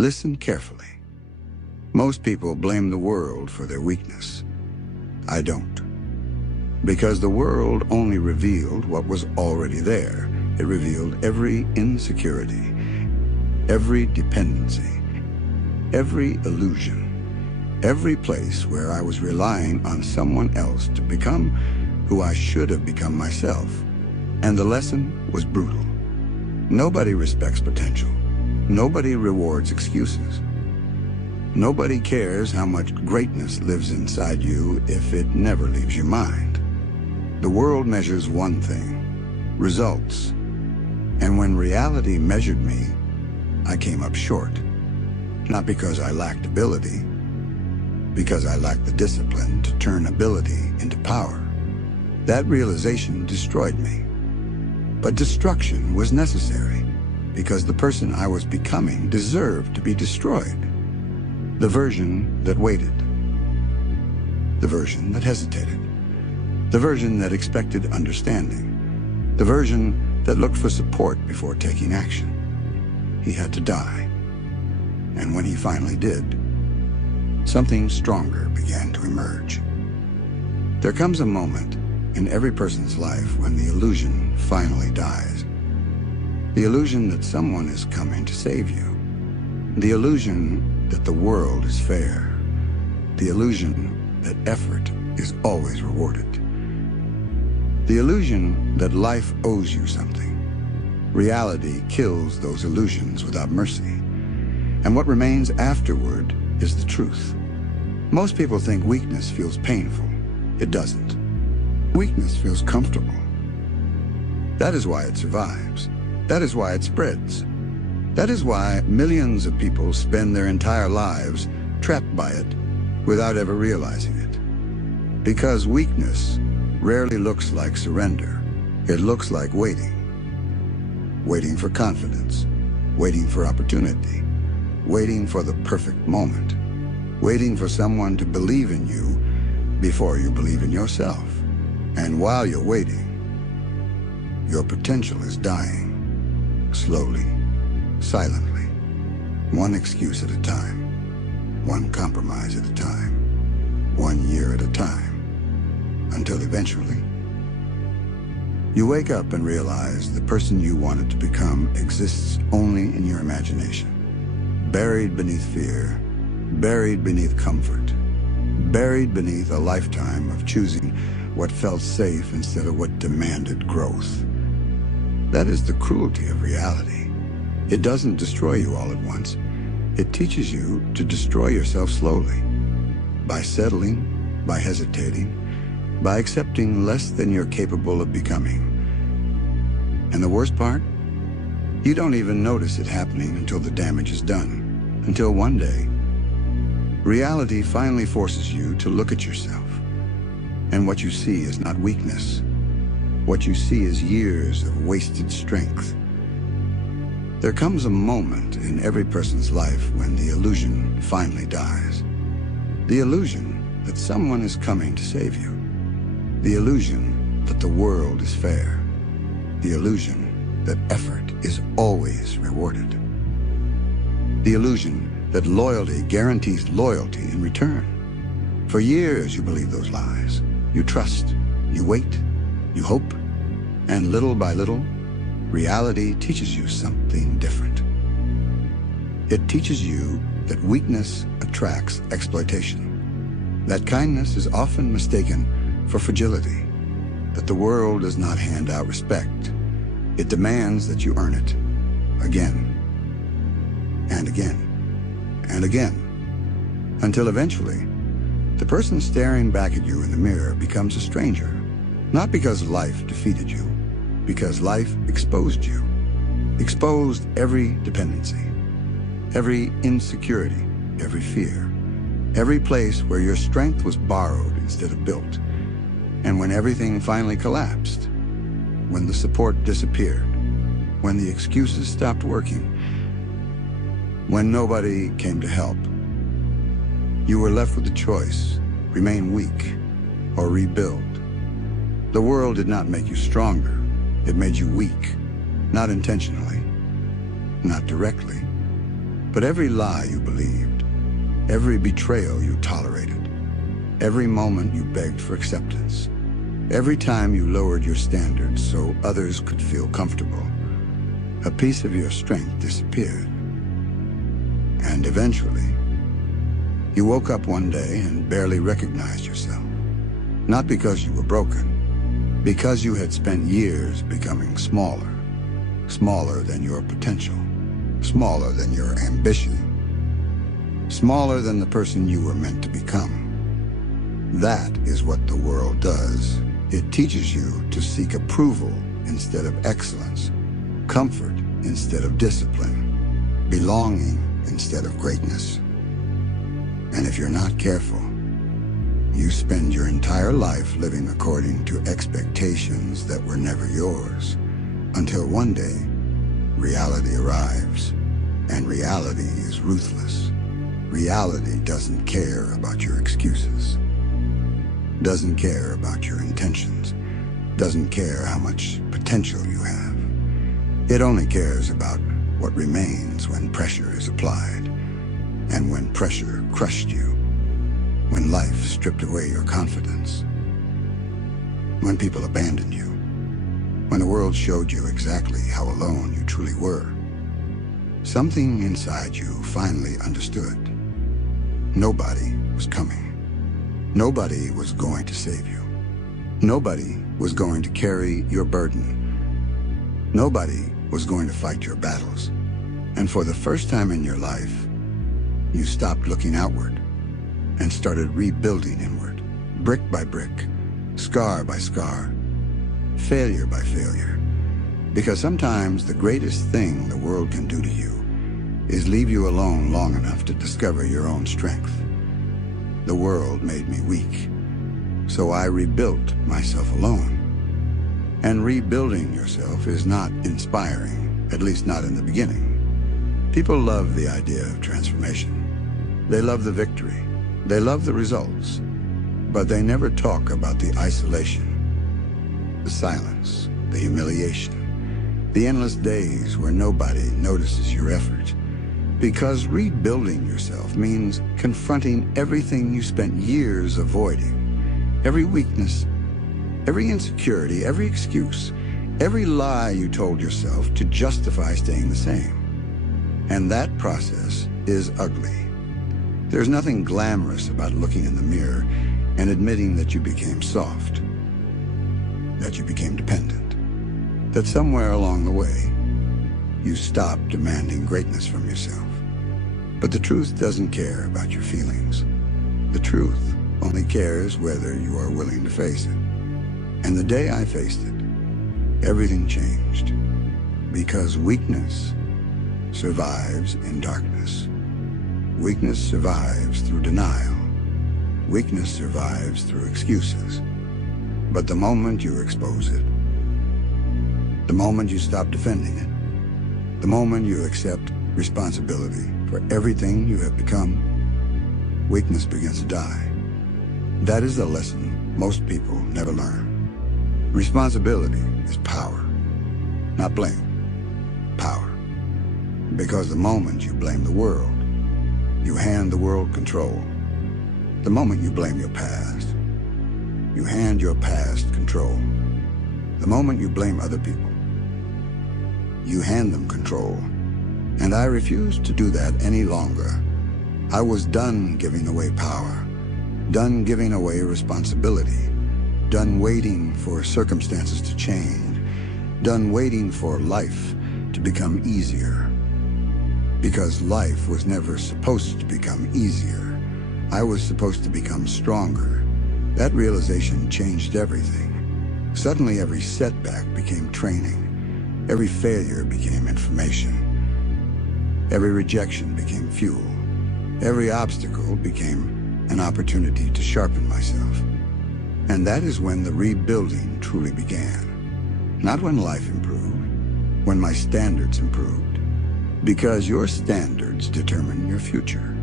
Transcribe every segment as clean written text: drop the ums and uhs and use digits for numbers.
Listen carefully. Most people blame the world for their weakness. I don't. Because the world only revealed what was already there. It revealed every insecurity, every dependency, every illusion, every place where I was relying on someone else to become who I should have become myself. And the lesson was brutal. Nobody respects potential. Nobody rewards excuses. Nobody cares how much greatness lives inside you if it never leaves your mind. The world measures one thing: results. And when reality measured me, I came up short. Not because I lacked ability, because I lacked the discipline to turn ability into power. That realization destroyed me. But destruction was necessary, because the person I was becoming deserved to be destroyed. The version that waited. The version that hesitated. The version that expected understanding. The version that looked for support before taking action. He had to die. And when he finally did, something stronger began to emerge. There comes a moment in every person's life when the illusion finally dies. The illusion that someone is coming to save you. The illusion that the world is fair. The illusion that effort is always rewarded. The illusion that life owes you something. Reality kills those illusions without mercy. And what remains afterward is the truth. Most people think weakness feels painful. It doesn't. Weakness feels comfortable. That is why it survives. That is why it spreads. That is why millions of people spend their entire lives trapped by it without ever realizing it. Because weakness rarely looks like surrender. It looks like waiting. Waiting for confidence. Waiting for opportunity. Waiting for the perfect moment. Waiting for someone to believe in you before you believe in yourself. And while you're waiting, your potential is dying. Slowly. Silently, one excuse at a time, one compromise at a time, 1 year at a time, until eventually, you wake up and realize the person you wanted to become exists only in your imagination, buried beneath fear, buried beneath comfort, buried beneath a lifetime of choosing what felt safe instead of what demanded growth. That is the cruelty of reality. It doesn't destroy you all at once. It teaches you to destroy yourself slowly. By settling, by hesitating, by accepting less than you're capable of becoming. And the worst part? You don't even notice it happening until the damage is done. Until one day, reality finally forces you to look at yourself. And what you see is not weakness. What you see is years of wasted strength. There comes a moment in every person's life when the illusion finally dies. The illusion that someone is coming to save you. The illusion that the world is fair. The illusion that effort is always rewarded. The illusion that loyalty guarantees loyalty in return. For years you believe those lies. You trust, you wait, you hope, and little by little, reality teaches you something different. It teaches you that weakness attracts exploitation, that kindness is often mistaken for fragility, that the world does not hand out respect. It demands that you earn it again and again and again, until eventually, the person staring back at you in the mirror becomes a stranger, not because life defeated you, because life exposed you, exposed every dependency, every insecurity, every fear, every place where your strength was borrowed instead of built. And when everything finally collapsed, when the support disappeared, when the excuses stopped working, when nobody came to help, you were left with the choice: remain weak or rebuild. The world did not make you stronger. It made you weak, not intentionally, not directly, But every lie you believed, every betrayal you tolerated, every moment you begged for acceptance, every time you lowered your standards so others could feel comfortable, a piece of your strength disappeared. And eventually, you woke up one day and barely recognized yourself. Not because you were broken, because you had spent years becoming smaller. Smaller than your potential, smaller than your ambition, smaller than the person you were meant to become. That is what the world does. It teaches you to seek approval instead of excellence, comfort instead of discipline, belonging instead of greatness. And if you're not careful, you spend your entire life living according to expectations that were never yours, until one day, reality arrives, and reality is ruthless. Reality doesn't care about your excuses, doesn't care about your intentions, doesn't care how much potential you have. It only cares about what remains when pressure is applied, and when pressure crushed you, when life stripped away your confidence, when people abandoned you, when the world showed you exactly how alone you truly were. Something inside you finally understood. Nobody was coming. Nobody was going to save you. Nobody was going to carry your burden. Nobody was going to fight your battles. And for the first time in your life, you stopped looking outward and started rebuilding inward, brick by brick, scar by scar, failure by failure. Because sometimes the greatest thing the world can do to you is leave you alone long enough to discover your own strength. The world made me weak, so I rebuilt myself alone. And rebuilding yourself is not inspiring, at least not in the beginning. People love the idea of transformation. They love the victory. They love the results. But they never talk about the isolation, the silence, the humiliation, the endless days where nobody notices your effort. Because rebuilding yourself means confronting everything you spent years avoiding, every weakness, every insecurity, every excuse, every lie you told yourself to justify staying the same. And that process is ugly. There's nothing glamorous about looking in the mirror and admitting that you became soft, that you became dependent, that somewhere along the way, you stopped demanding greatness from yourself. But the truth doesn't care about your feelings. The truth only cares whether you are willing to face it. And the day I faced it, everything changed. Because weakness survives in darkness. Weakness survives through denial. Weakness survives through excuses. But the moment you expose it, the moment you stop defending it, the moment you accept responsibility for everything you have become, weakness begins to die. That is the lesson most people never learn. Responsibility is power, not blame, power. Because the moment you blame the world, you hand the world control. The moment you blame your past, you hand your past control. The moment you blame other people, you hand them control. And I refused to do that any longer. I was done giving away power, done giving away responsibility, done waiting for circumstances to change, done waiting for life to become easier. Because life was never supposed to become easier. I was supposed to become stronger. That realization changed everything. Suddenly every setback became training. Every failure became information. Every rejection became fuel. Every obstacle became an opportunity to sharpen myself. And that is when the rebuilding truly began. Not when life improved, when my standards improved. Because your standards determine your future.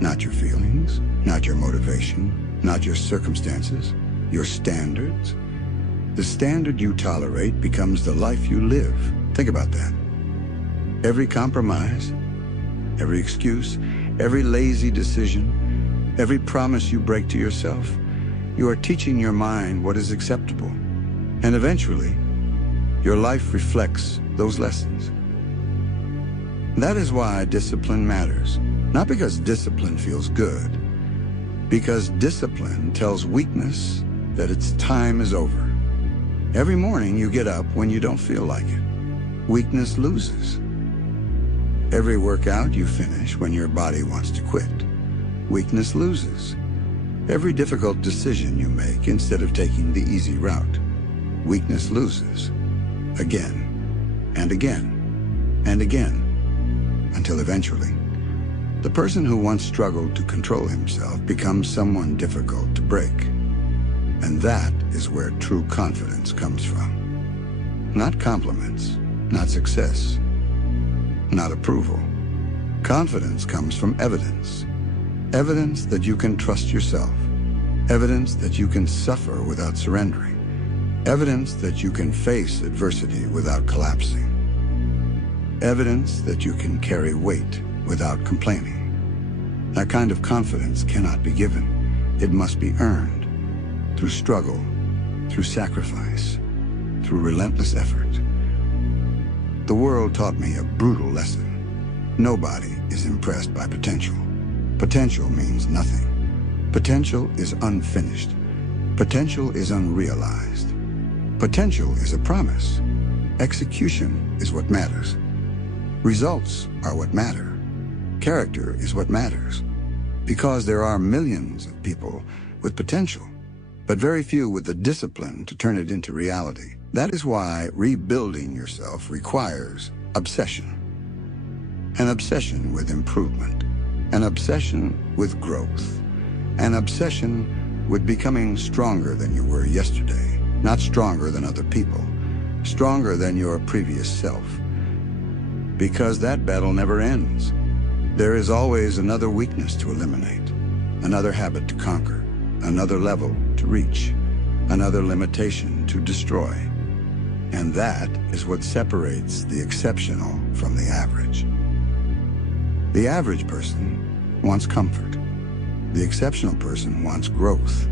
Not your feelings, not your motivation, not your circumstances, your standards. The standard you tolerate becomes the life you live. Think about that. Every compromise, every excuse, every lazy decision, every promise you break to yourself, you are teaching your mind what is acceptable. And eventually, your life reflects those lessons. That is why discipline matters. Not because discipline feels good, because discipline tells weakness that its time is over. Every morning you get up when you don't feel like it. Weakness loses. Every workout you finish when your body wants to quit. Weakness loses. Every difficult decision you make instead of taking the easy route. Weakness loses. Again, and again, and again, until eventually, the person who once struggled to control himself becomes someone difficult to break. And that is where true confidence comes from. Not compliments, not success, not approval. Confidence comes from evidence. Evidence that you can trust yourself. Evidence that you can suffer without surrendering. Evidence that you can face adversity without collapsing. Evidence that you can carry weight without complaining. That kind of confidence cannot be given. It must be earned through struggle, through sacrifice, through relentless effort. The world taught me a brutal lesson. Nobody is impressed by potential. Potential means nothing. Potential is unfinished. Potential is unrealized. Potential is a promise. Execution is what matters. Results are what matter. Character is what matters. Because there are millions of people with potential, but very few with the discipline to turn it into reality. That is why rebuilding yourself requires obsession. An obsession with improvement. An obsession with growth. An obsession with becoming stronger than you were yesterday. Not stronger than other people. Stronger than your previous self. Because that battle never ends. There is always another weakness to eliminate, another habit to conquer, another level to reach, another limitation to destroy. And that is what separates the exceptional from the average. The average person wants comfort. The exceptional person wants growth.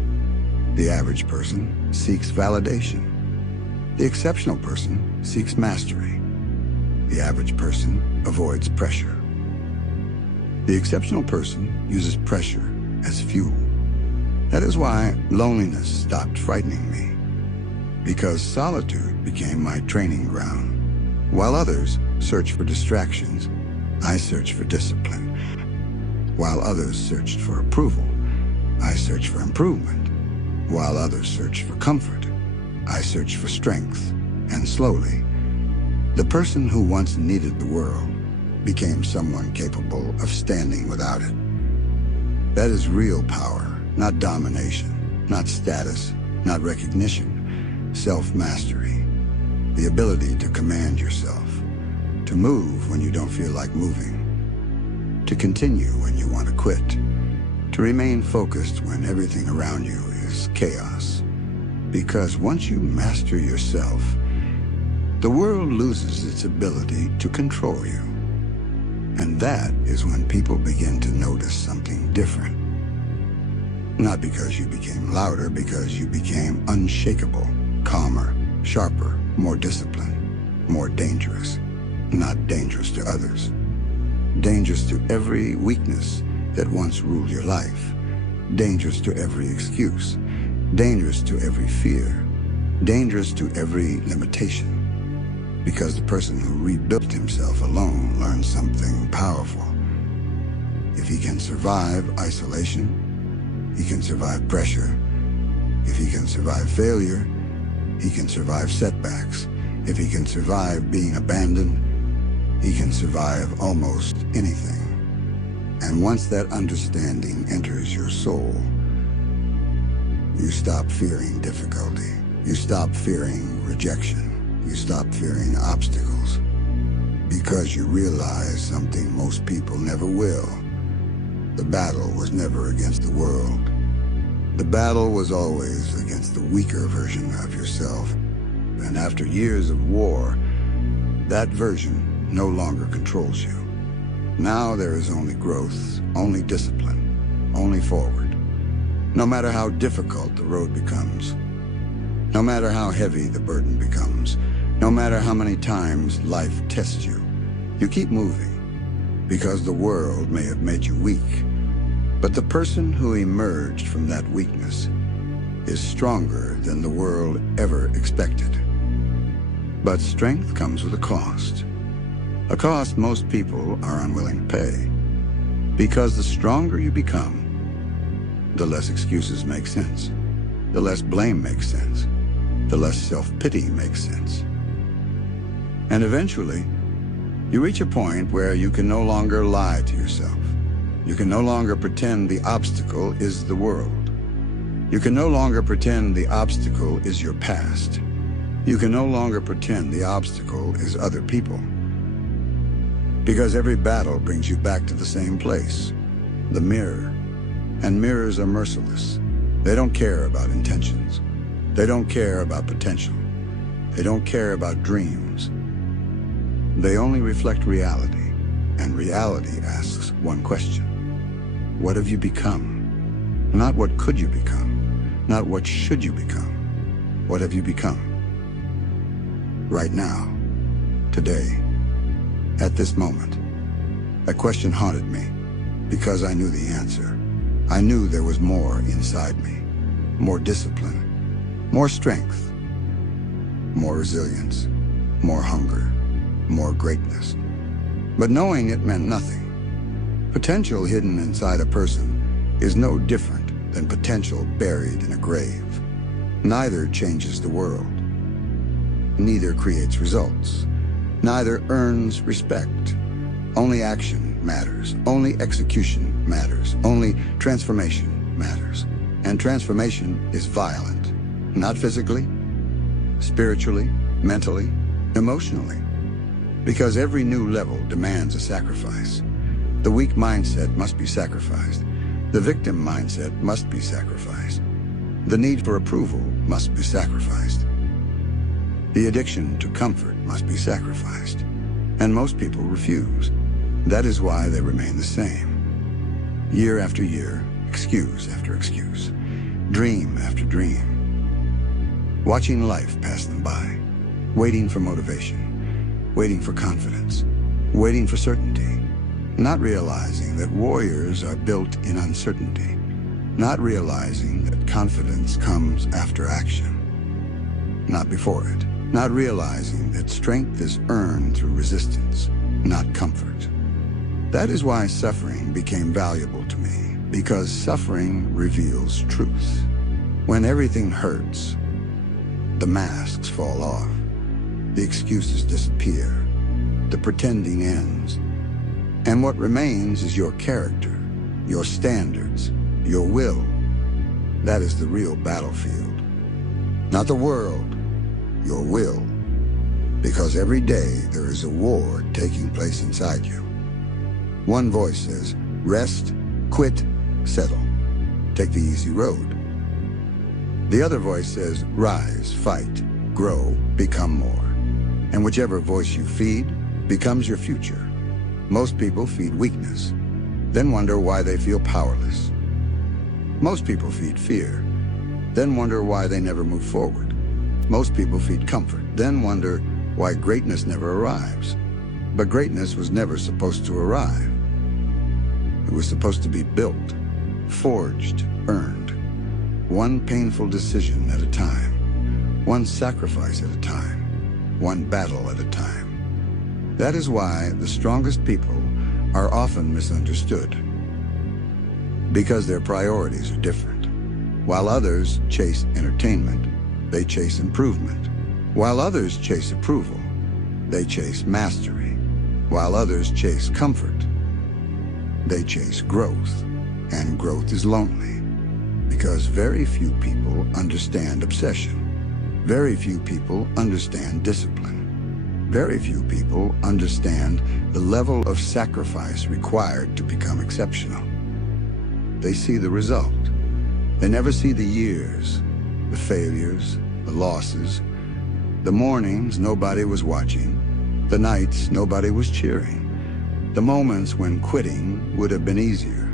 The average person seeks validation. The exceptional person seeks mastery. The average person avoids pressure. The exceptional person uses pressure as fuel. That is why loneliness stopped frightening me, because solitude became my training ground. While others search for distractions, I search for discipline. While others searched for approval, I search for improvement. While others search for comfort, I search for strength. And slowly, the person who once needed the world became someone capable of standing without it. That is real power, not domination, not status, not recognition, self-mastery. The ability to command yourself, to move when you don't feel like moving, to continue when you want to quit, to remain focused when everything around you is chaos. Because once you master yourself, the world loses its ability to control you. And that is when people begin to notice something different. Not because you became louder, because you became unshakable, calmer, sharper, more disciplined, more dangerous. Not dangerous to others. Dangerous to every weakness that once ruled your life. Dangerous to every excuse. Dangerous to every fear. Dangerous to every limitation. Because the person who rebuilt himself alone learned something powerful. If he can survive isolation, he can survive pressure. If he can survive failure, he can survive setbacks. If he can survive being abandoned, he can survive almost anything. And once that understanding enters your soul, you stop fearing difficulty. You stop fearing rejection. You stop fearing obstacles. Because you realize something most people never will. The battle was never against the world. The battle was always against the weaker version of yourself. And after years of war, that version no longer controls you. Now there is only growth, only discipline, only forward. No matter how difficult the road becomes, no matter how heavy the burden becomes, no matter how many times life tests you, you keep moving, because the world may have made you weak, but the person who emerged from that weakness is stronger than the world ever expected. But strength comes with a cost most people are unwilling to pay. Because the stronger you become, the less excuses make sense, the less blame makes sense, the less self-pity makes sense. And eventually, you reach a point where you can no longer lie to yourself. You can no longer pretend the obstacle is the world. You can no longer pretend the obstacle is your past. You can no longer pretend the obstacle is other people. Because every battle brings you back to the same place, the mirror. And mirrors are merciless. They don't care about intentions. They don't care about potential. They don't care about dreams. They only reflect reality, and reality asks one question. What have you become? Not what could you become, not what should you become. What have you become? Right now, today, at this moment. That question haunted me because I knew the answer. I knew there was more inside me, more discipline, more strength, more resilience, more hunger, more greatness. But knowing it meant nothing. Potential hidden inside a person is no different than potential buried in a grave. Neither changes the world. Neither creates results. Neither earns respect. Only action matters. Only execution matters. Only transformation matters. And transformation is violent. Not physically, spiritually, mentally, emotionally. Because every new level demands a sacrifice. The weak mindset must be sacrificed. The victim mindset must be sacrificed. The need for approval must be sacrificed. The addiction to comfort must be sacrificed. And most people refuse. That is why they remain the same. Year after year, excuse after excuse, dream after dream. Watching life pass them by, waiting for motivation, waiting for confidence, waiting for certainty. Not realizing that warriors are built in uncertainty. Not realizing that confidence comes after action, not before it. Not realizing that strength is earned through resistance, not comfort. That is why suffering became valuable to me, because suffering reveals truth. When everything hurts, the masks fall off, the excuses disappear, the pretending ends, and what remains is your character, your standards, your will. That is the real battlefield. Not the world, your will, because every day there is a war taking place inside you. One voice says, rest, quit, settle, take the easy road. The other voice says, rise, fight, grow, become more. And whichever voice you feed becomes your future. Most people feed weakness, then wonder why they feel powerless. Most people feed fear, then wonder why they never move forward. Most people feed comfort, then wonder why greatness never arrives. But greatness was never supposed to arrive. It was supposed to be built, forged, earned. One painful decision at a time. One sacrifice at a time. One battle at a time. That is why the strongest people are often misunderstood. Because their priorities are different. While others chase entertainment, they chase improvement. While others chase approval, they chase mastery. While others chase comfort, they chase growth. And growth is lonely, because very few people understand obsession. Very few people understand discipline. Very few people understand the level of sacrifice required to become exceptional. They see the result. They never see the years, the failures, the losses, the mornings nobody was watching, the nights nobody was cheering, the moments when quitting would have been easier.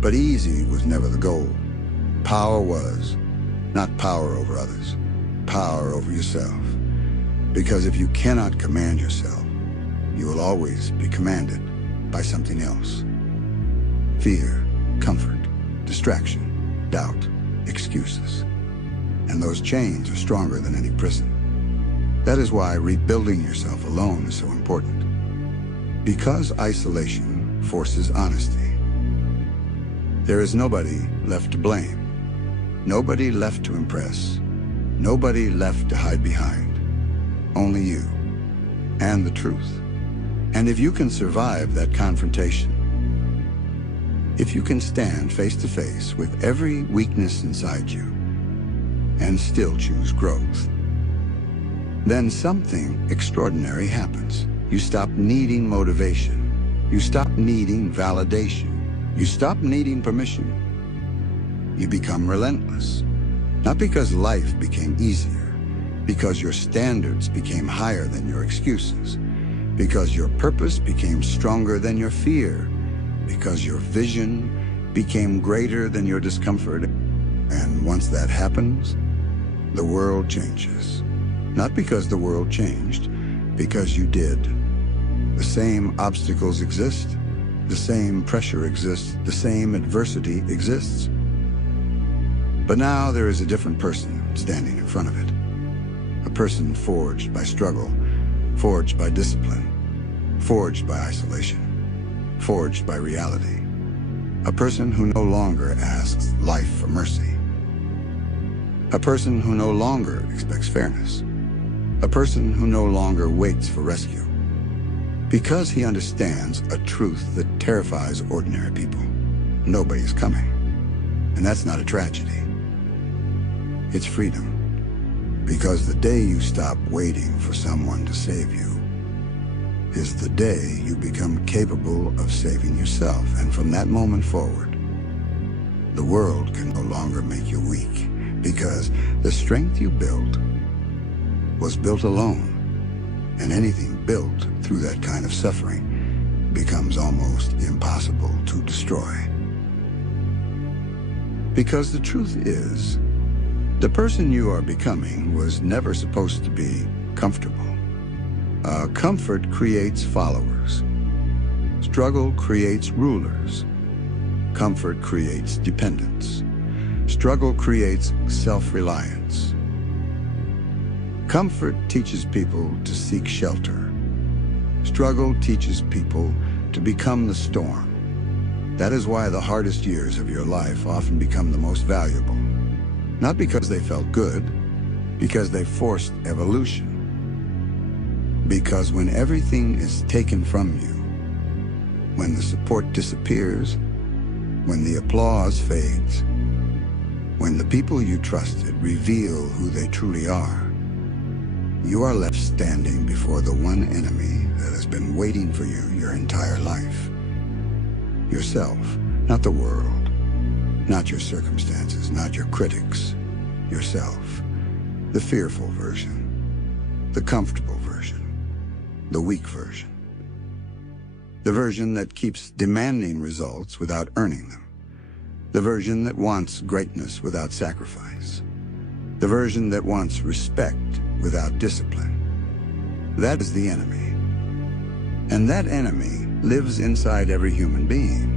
But easy was never the goal. Power was, not power over others, power over yourself. Because if you cannot command yourself, you will always be commanded by something else. Fear, comfort, distraction, doubt, excuses. And those chains are stronger than any prison. That is why rebuilding yourself alone is so important. Because isolation forces honesty. There is nobody left to blame. Nobody left to impress. Nobody left to hide behind. Only you and the truth. And if you can survive that confrontation, if you can stand face to face with every weakness inside you and still choose growth, then something extraordinary happens. You stop needing motivation. You stop needing validation. You stop needing permission. You become relentless. Not because life became easier, because your standards became higher than your excuses, because your purpose became stronger than your fear, because your vision became greater than your discomfort. And once that happens, the world changes. Not because the world changed, because you did. The same obstacles exist, the same pressure exists, the same adversity exists. But now there is a different person standing in front of it. A person forged by struggle, forged by discipline, forged by isolation, forged by reality. A person who no longer asks life for mercy. A person who no longer expects fairness. A person who no longer waits for rescue. Because he understands a truth that terrifies ordinary people. Nobody's coming. And that's not a tragedy. It's freedom. Because the day you stop waiting for someone to save you is the day you become capable of saving yourself. And from that moment forward, the world can no longer make you weak. Because the strength you built was built alone. And anything built through that kind of suffering becomes almost impossible to destroy. Because the truth is, the person you are becoming was never supposed to be comfortable. Comfort creates followers. Struggle creates rulers. Comfort creates dependence. Struggle creates self-reliance. Comfort teaches people to seek shelter. Struggle teaches people to become the storm. That is why the hardest years of your life often become the most valuable. Not because they felt good, because they forced evolution. Because when everything is taken from you, when the support disappears, when the applause fades, when the people you trusted reveal who they truly are, you are left standing before the one enemy that has been waiting for you your entire life. Yourself, not the world, not your circumstances, not your critics. Yourself, the fearful version, the comfortable version, the weak version. The version that keeps demanding results without earning them. The version that wants greatness without sacrifice. The version that wants respect without discipline. That is the enemy. And that enemy lives inside every human being.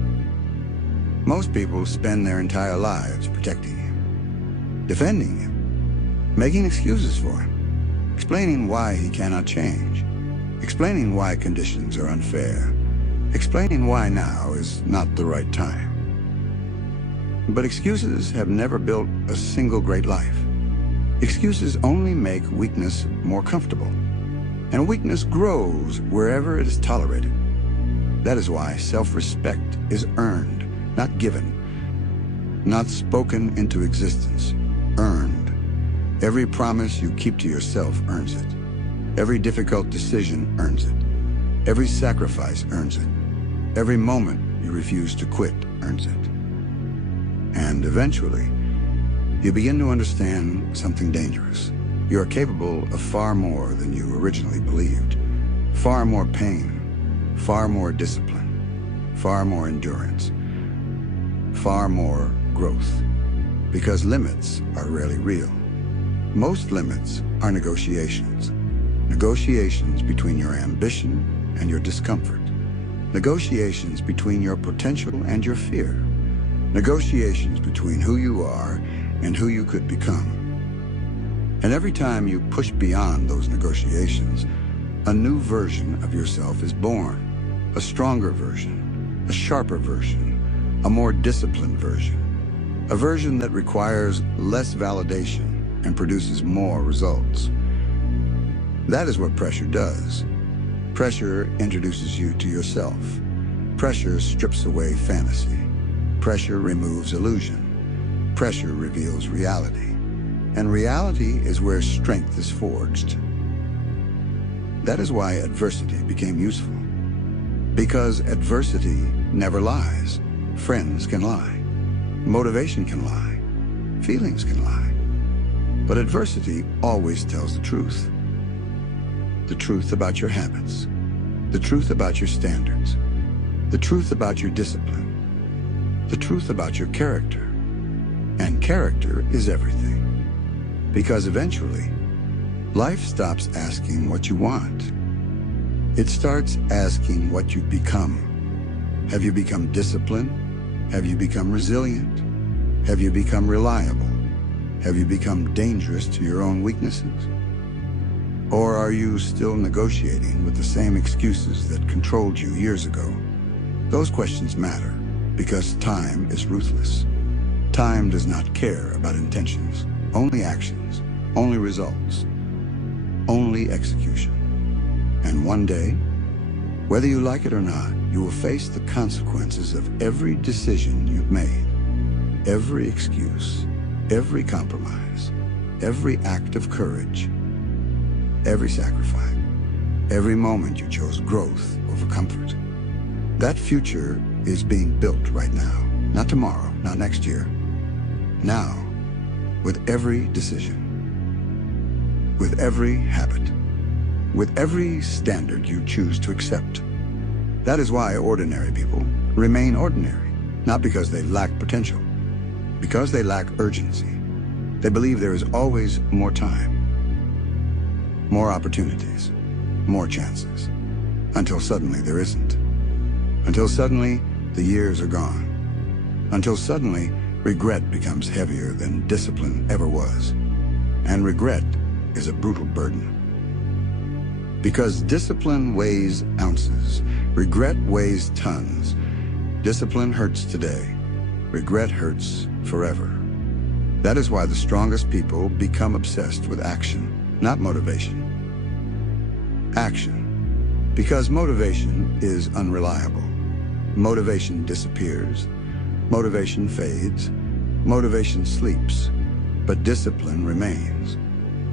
Most people spend their entire lives protecting him, defending him, making excuses for him, explaining why he cannot change, explaining why conditions are unfair, explaining why now is not the right time. But excuses have never built a single great life. Excuses only make weakness more comfortable, and weakness grows wherever it is tolerated. That is why self-respect is earned, not given, not spoken into existence, earned. Every promise you keep to yourself earns it. Every difficult decision earns it. Every sacrifice earns it. Every moment you refuse to quit earns it. And eventually, you begin to understand something dangerous. You are capable of far more than you originally believed. Far more pain, far more discipline, far more endurance, far more growth. Because limits are rarely real. Most limits are negotiations. Negotiations between your ambition and your discomfort. Negotiations between your potential and your fear. Negotiations between who you are and who you could become. And every time you push beyond those negotiations, a new version of yourself is born. A stronger version, a sharper version, a more disciplined version. A version that requires less validation and produces more results. That is what pressure does. Pressure introduces you to yourself. Pressure strips away fantasy. Pressure removes illusion. Pressure reveals reality. And reality is where strength is forged. That is why adversity became useful. Because adversity never lies. Friends can lie. Motivation can lie. Feelings can lie. But adversity always tells the truth. The truth about your habits. The truth about your standards. The truth about your discipline. The truth about your character. And character is everything. Because eventually, life stops asking what you want. It starts asking what you become. Have you become disciplined? Have you become resilient? Have you become reliable? Have you become dangerous to your own weaknesses? Or are you still negotiating with the same excuses that controlled you years ago? Those questions matter because time is ruthless. Time does not care about intentions, only actions, only results, only execution. And one day, whether you like it or not, you will face the consequences of every decision you've made, every excuse, every compromise, every act of courage, every sacrifice, every moment you chose growth over comfort. That future is being built right now, not tomorrow, not next year. Now, with every decision, with every habit, with every standard you choose to accept. That is why ordinary people remain ordinary, not because they lack potential, because they lack urgency. They believe there is always more time, more opportunities, more chances, until suddenly there isn't. Until suddenly the years are gone. Until suddenly regret becomes heavier than discipline ever was. And regret is a brutal burden. Because discipline weighs ounces, regret weighs tons. Discipline hurts today, regret hurts forever. That is why the strongest people become obsessed with action, not motivation. Action. Because motivation is unreliable. Motivation disappears. Motivation fades. Motivation sleeps. But discipline remains.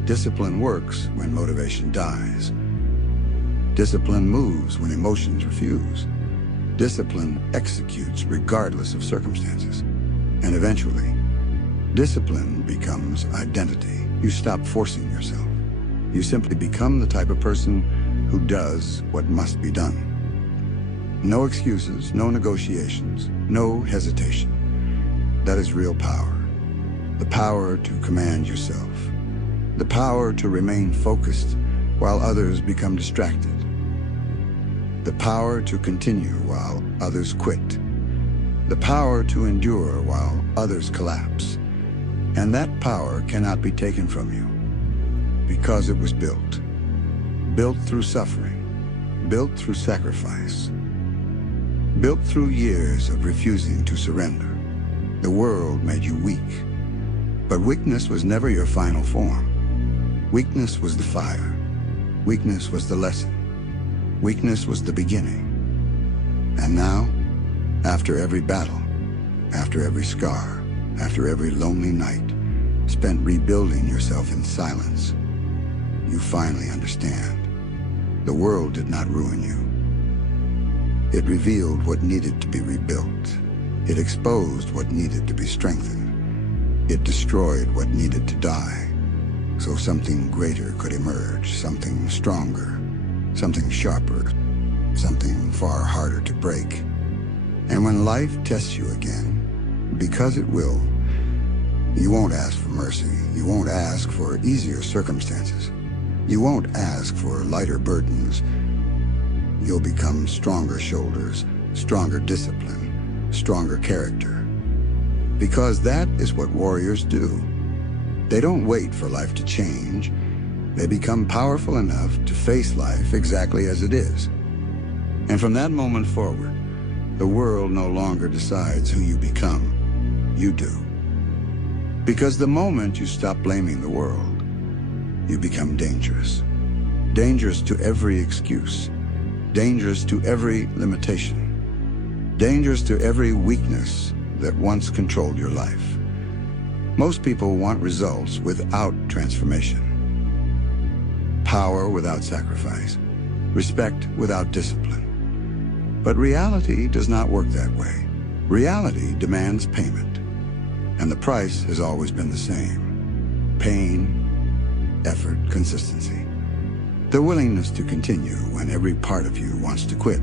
Discipline works when motivation dies. Discipline moves when emotions refuse. Discipline executes regardless of circumstances. And eventually, discipline becomes identity. You stop forcing yourself. You simply become the type of person who does what must be done. No excuses, no negotiations, no hesitation. That is real power. The power to command yourself. The power to remain focused while others become distracted. The power to continue while others quit. The power to endure while others collapse. And that power cannot be taken from you because it was built. Built through suffering. Built through sacrifice. Built through years of refusing to surrender. The world made you weak. But weakness was never your final form. Weakness was the fire. Weakness was the lesson. Weakness was the beginning. And now, after every battle, after every scar, after every lonely night spent rebuilding yourself in silence, you finally understand. The world did not ruin you. It revealed what needed to be rebuilt. It exposed what needed to be strengthened. It destroyed what needed to die, so something greater could emerge, something stronger, something sharper, something far harder to break. And when life tests you again, because it will, you won't ask for mercy. You won't ask for easier circumstances. You won't ask for lighter burdens. You'll become stronger shoulders, stronger discipline, stronger character. Because that is what warriors do. They don't wait for life to change. They become powerful enough to face life exactly as it is. And from that moment forward, the world no longer decides who you become. You do. Because the moment you stop blaming the world, you become dangerous. Dangerous to every excuse. Dangerous to every limitation. Dangerous to every weakness that once controlled your life. Most people want results without transformation. Power without sacrifice. Respect without discipline. But reality does not work that way. Reality demands payment. And the price has always been the same. Pain, effort, consistency. The willingness to continue when every part of you wants to quit.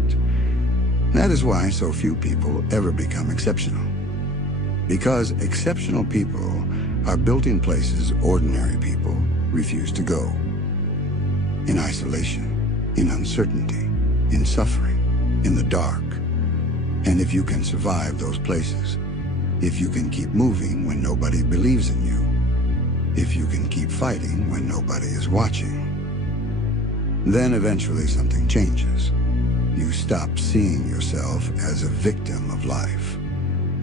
That is why so few people ever become exceptional. Because exceptional people are built in places ordinary people refuse to go. In isolation, in uncertainty, in suffering, in the dark. And if you can survive those places, if you can keep moving when nobody believes in you, if you can keep fighting when nobody is watching, then eventually something changes. You stop seeing yourself as a victim of life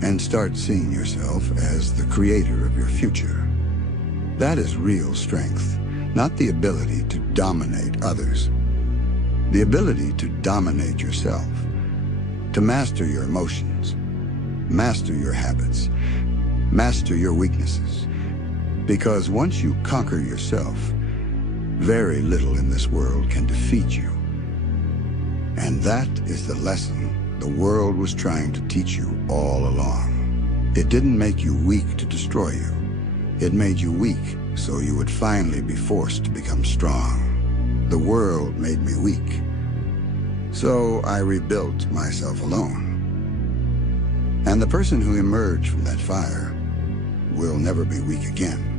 and start seeing yourself as the creator of your future. That is real strength, not the ability to dominate others. The ability to dominate yourself, to master your emotions, master your habits, master your weaknesses. Because once you conquer yourself, very little in this world can defeat you. And that is the lesson the world was trying to teach you all along. It didn't make you weak to destroy you. It made you weak so you would finally be forced to become strong. The world made me weak. So I rebuilt myself alone. And the person who emerged from that fire will never be weak again.